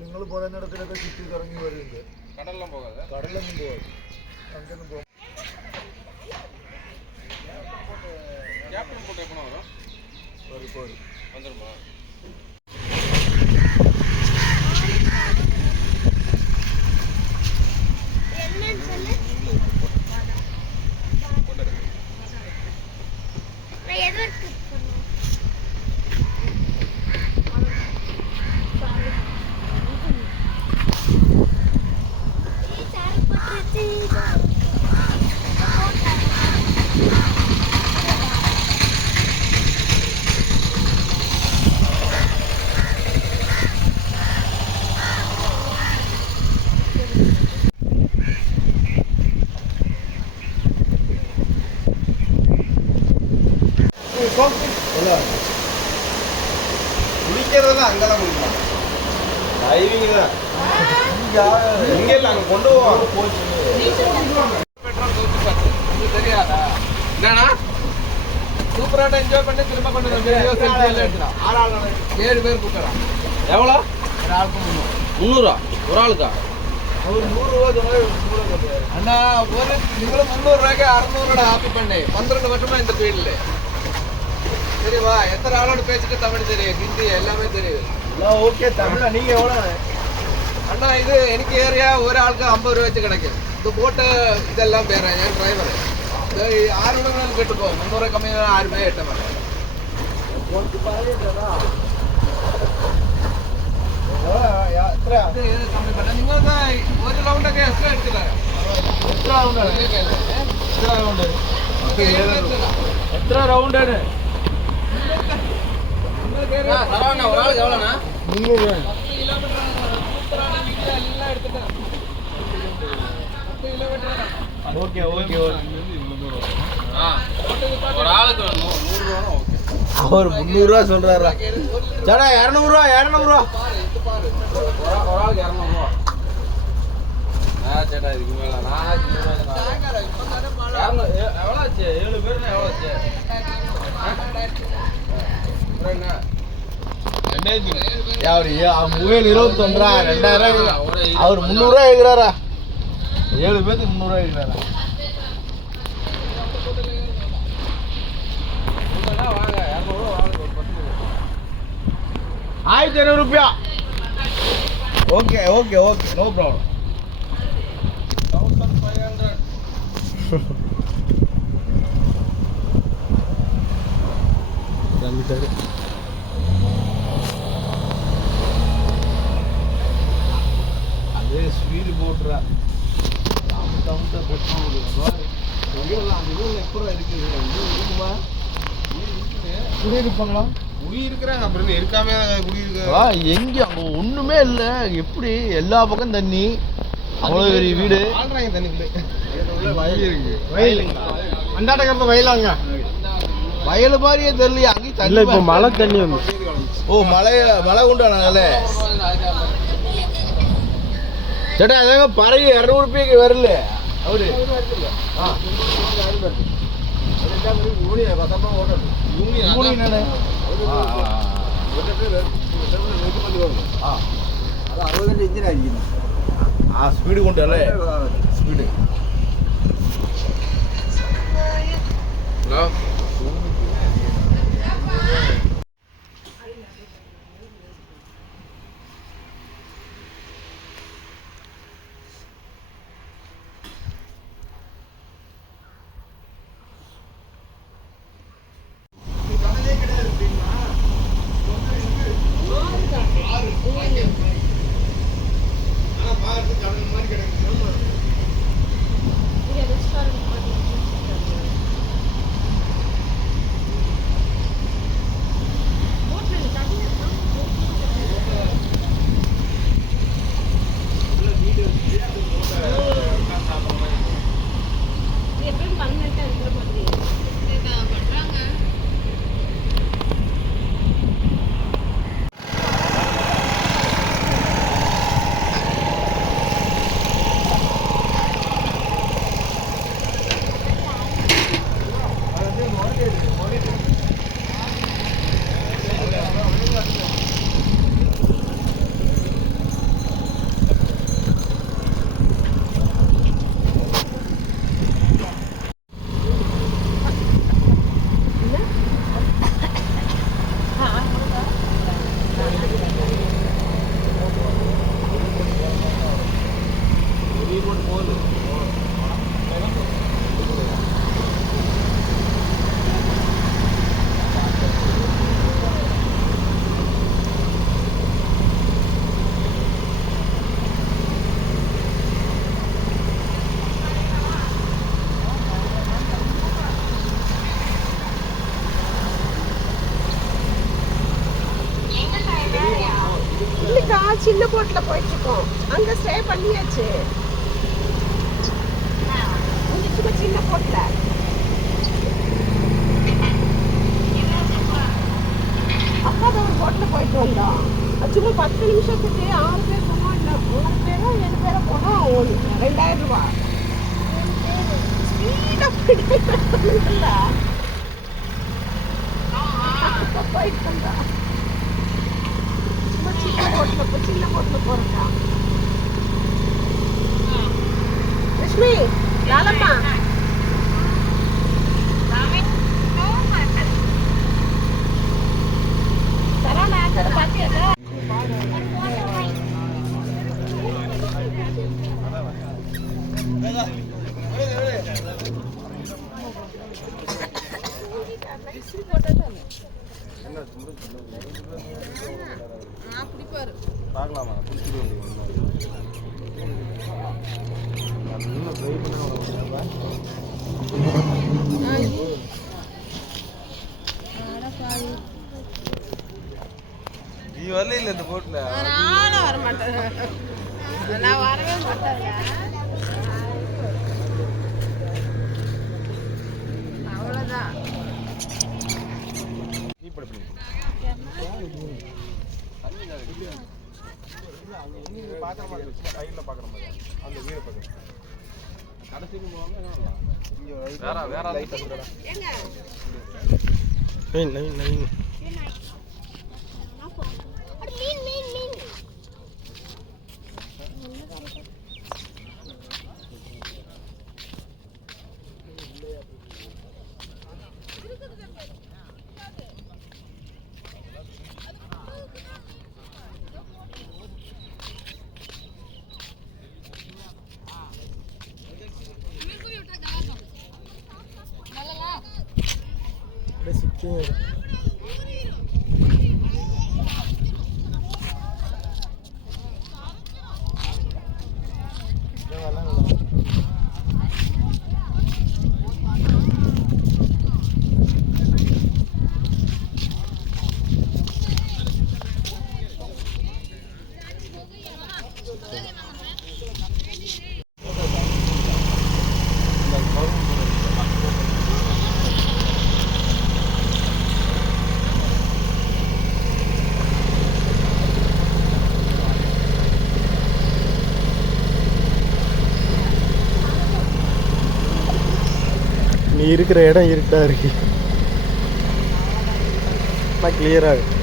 നിങ്ങൾ പറയുന്ന ഇടത്തിലൊക്കെ ചുറ്റി കറങ്ങി വരുന്നുണ്ട്. കടലെല്ലാം പോകാതെ കടലൊന്നും പോകാതെ അങ്ങനൊന്നും പോകും. வந்துருமா? குளிக்கிறதெல்லாம் அங்கெல்லாம் குளிக்கலாம். டைவிங் தான் இங்கே இல்லை, அங்கே கொண்டு போவாங்க. பெட்ரோல் உங்களுக்கு தெரியாதா? என்னன்னா சூப்பராக என்ஜாய் பண்ணி திரும்ப கொண்டு வந்து 7 பேர் கூப்பிட்றான். எவ்வளோ? ஒரு ஆளுக்கு 300. ஒரு ஆளுக்கா? ஒரு 100 ரூபா. அண்ணா ஒரு நீங்களும் 300 ரூபாய்க்கு 600 ரூபா ஆப்பி பண்ணி 12 வருஷமா இந்த ஃபீல்டில். சரிவா? எத்தனை ஆளோட பேச்சுக்கு தமிழ் தெரியும், ஹிந்தி எல்லாமே தெரியும். ஓகே தமிழா? நீங்கள் எவ்வளோ? அண்ணா இது எனக்கு ஏரியா ஒரு ஆளுக்கு 50 ரூபா வச்சு கிடைக்கும். இந்த போட்டு இதெல்லாம் பேர் ഞാൻ ഡ്രൈവർ 6 മണിക്കൂർ കിട്ടുമ്പോൾ 300 കമ്മി ആരുമേ എട്ട മാറ്റം. നിങ്ങൾക്ക് ഒരു റൗണ്ടൊക്കെ എക്സ്ട്രാ എടുത്തില്ല. എത്ര റൗണ്ടാണ്? ഒരാൾക്ക് എவ்வளோண்ணா? 300 രൂപ. 10 കിലോമീറ്റർ എല്ലാം എടുത്തിട്ട് 10 കിലോമീറ്റർ. ஓகே ஓகே ஒரு ஆளுக்கு 100 ரூபா. ஓகே அவர் 300 ரூபா சொல்றாரா? சேடா 200 ரூபா 200 ரூபா ஒரு ஆளுக்கு 200 ரூபா. சேட்டா இதுக்கு மேல நான் எவ்வளோ ஆச்சு? 7 பேர்னா எவ்வளோ ஆச்சு? அவர் 21 ரூபா 2000 அவர் 300 ரூபா எழுதுறாரா? 7 பேருக்கு 300 ரூபா எழுதுறாரா? வாங்க 200 ரூபா வாங்க. 1500 ரூபாய். Okay okay okay no problem. 1500 தள்ளிட்டாரு. அதே ஸ்பீடு போட்டுறா குடியிருப்பாங்களா? குடியிருக்கிறாங்க. அப்புறம் இருக்காம குடியிருக்கா எங்க? அங்க ஒண்ணுமே இல்ல. எப்படி எல்லா பக்கம் தண்ணி, அவ்வளவு பெரிய வீடு. ஆள்றாங்க தண்ணிக்குள்ளே. வயல் இருக்கு. அண்டாட்டக்கிறத வயலாங்க. வயல் மாதிரியே தெரியல. அங்கேயும் தண்ணி. இப்ப மழை தண்ணி வந்து. ஓ மழை உண்டானால ചേട്ടാ അതങ്ങ് പറയൂ. 200 രൂപയ്ക്ക് വരില്ലേ അവര്? ആ സ്പീഡ് കൊണ്ടല്ലേ? സ്പീഡ് ഹലോ சின்ன போட்ல போயிட்டு இருக்கோம். அங்க ஸ்டே பண்ணியாச்சு. சும்மா சின்ன போட்ல அப்பா தான் ஒரு போட்ல போயிட்டு வந்தோம். சும்மா 10 நிமிஷத்துக்கு 6 பேர் போனோம். இல்லை 3 பேரோ 7 பேரோ போனோம். 2000 ரூபாய். ஸ்பீடா போயிட்டு போயிட்டு வந்தா சும்மா சின்ன போட்ல போறா. லட்சுமி லாலம்மா சரவணா ஆக்டர் பாத்தியா? பார்க்கலாமா? நீ வரல இல்லை இந்த போட்ல? நானும் வர மாட்டேன். நான் வரவே மாட்டேன். அவ்வளோதான். நீ படுப்பு பாத்திரமா கையில் பார்க்குற மாதிரி அந்த வீடு பார்க்குறேன். கடைசிக்கு போவாங்க. வேற லைட் நைன் நீ இருக்கிற இடம் இருட்டா இருக்கு. கிளியரா இருக்கு.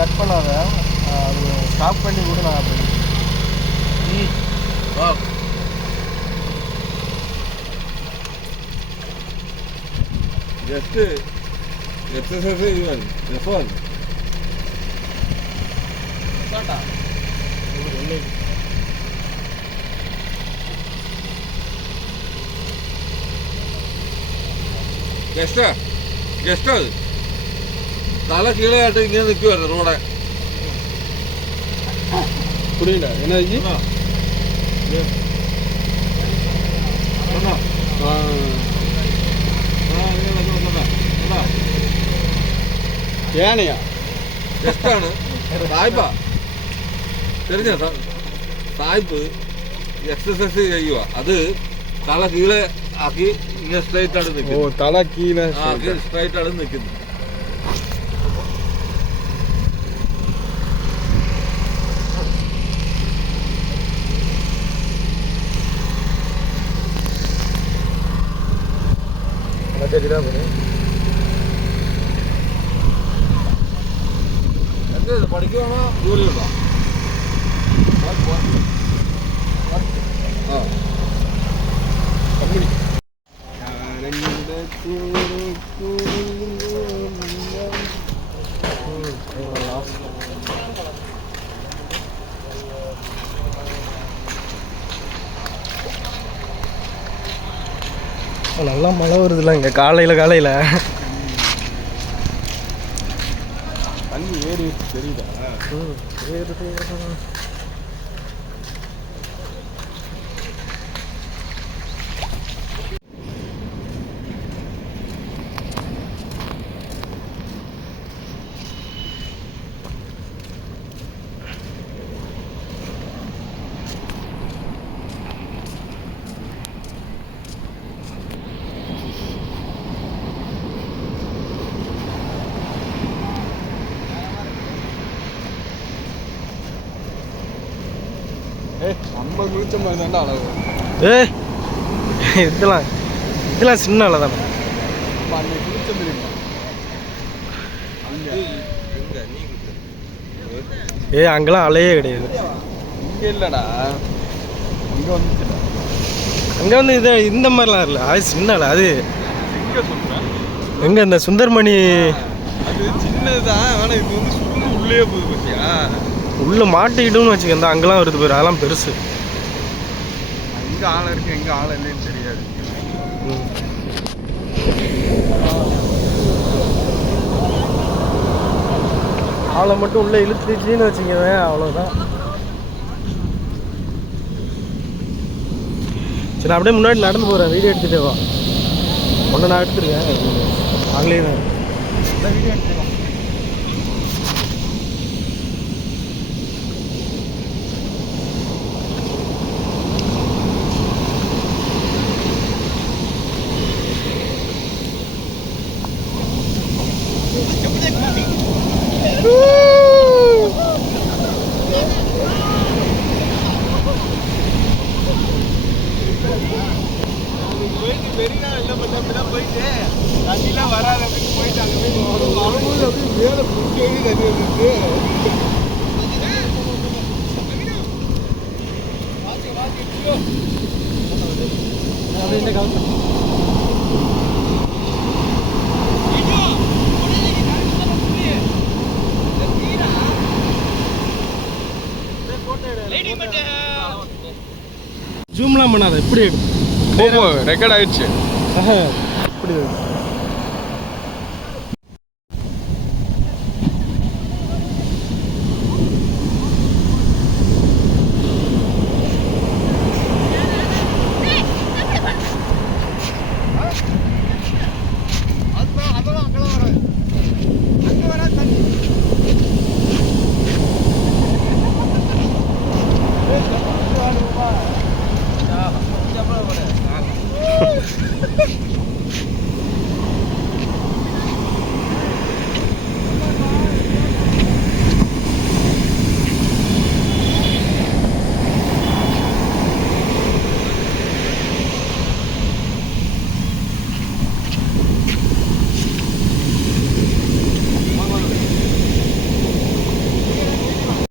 கட் பண்ணாத, அது ஸ்டாப் பண்ணி கூட நான் just exercise even this one just தலை கீழே ஆட்டு இங்கே நிற்குவார் ரோட. புரியல என்னாச்சு? ஏனையா ജസ്റ്റാണ് സായിപ്പാ தெரிஞ்ச സായിപ്പ് എക്സസൈസ് ചെയ്യുക. അത് തല കീഴെ ആക്കി ഇങ്ങനെ സ്ട്രൈറ്റ് ആണ് നിൽക്കുന്നത്. ഓ തല കീഴെ സ്ട്രൈറ്റ് ആണ് നിൽക്കുന്നത്. പഠിക്കുവാണോ ജോലിയുണ്ടോ? நல்லா மழை வருதுல்ல இங்கே காலையில் தண்ணி ஏறி தெரியுதா? ஏறுது. நம்ம குளிச்ச மாதிரி தாண்டா அளவு. ஏய் இதெல்லாம் சின்ன அலை தானே. நம்ம அன்னைக்கு குளிச்ச தெரியுமா? அங்கே எங்க நீ ஏய் அங்கெல்லாம் அலையே கிடையாது. இங்கே இல்லைடா, அங்கே வந்துச்சுடா. அங்கே வந்து இது இந்த மாதிரிலாம் இல்லை, அது சின்ன அலை. அது எங்கே சொல்கிறேன்? எங்கே இந்த சுந்தர்மணி அது சின்னது தான், ஆனால் இது வந்து சுருண்டு உள்ளே போகுது பார்த்தியா? உள்ளே மாட்டிக்கிட்டோம்னு வச்சுக்கோங்க, அங்கெல்லாம் வருது பேர், அதெல்லாம் பெருசு. எங்கே ஆளை இருக்குது எங்கே ஆளை இல்லைன்னு தெரியாது. ஆளை மட்டும் உள்ளே இழுத்துச்சின்னு வச்சுக்கோங்க, அவ்வளோதான். சரி, அப்படியே முன்னாடி நடந்து போகிறேன், வீடியோ எடுத்துகிட்டே வா. ஒன்று நான் எடுத்துருக்கேன், நாங்களே தான் வீடியோ எடுத்துருக்கோம். போயிட்டு பெரிய என்ன பண்ணா போயிட்டு தண்ணிலாம் வராது அப்படின்னு போயிட்டு அங்கே போய் வரும்போது அப்படியே மேலே பிடிச்சி தண்ணி வந்துட்டு அப்படியே கவுண்ட் ஜூம்லாம் பண்ணாத, இப்படி எடு. ரெக்கார்ட் ஆயிடுச்சு. இப்படி